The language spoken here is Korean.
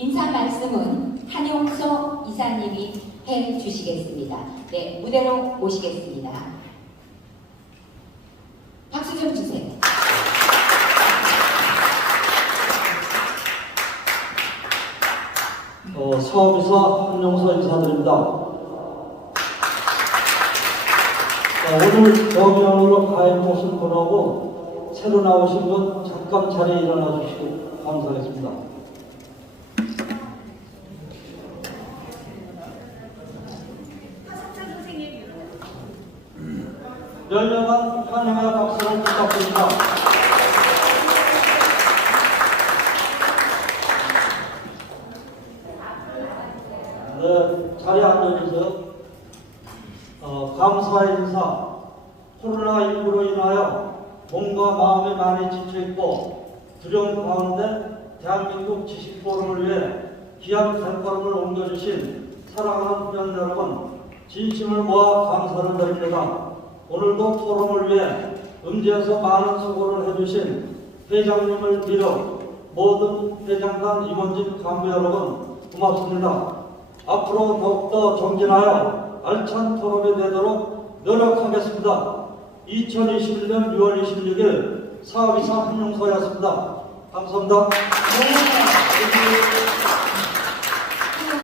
인사 말씀은 한용서 이사님이 해 주시겠습니다. 네, 무대로 모시겠습니다. 박수 좀 주세요. 어, 사업이사 한용서 인사드립니다. 자, 오늘 경영으로 가입하신 분하고 새로 나오신 분 잠깐 자리에 일어나 주시고 감사하겠습니다. 열렬한 환영의 박수를 부탁드립니다. 네, 자리에 앉아주세요. 어, 감사 인사. 코로나19로 인하여 몸과 마음이 많이 지쳐있고 두려움 가운데 대한민국 지식포럼을 위해 귀한 발걸음을 옮겨주신 사랑하는 편 여러분 진심을 모아 감사를 드립니다. 오늘도 포럼을 위해 음지에서 많은 수고를 해주신 회장님을 비롯 모든 회장단 임원진 간부 여러분 고맙습니다. 앞으로 더욱더 정진하여 알찬 토론이 되도록 노력하겠습니다. 2021년 6월 26일 사업이사 한용서였습니다. 감사합니다. 네.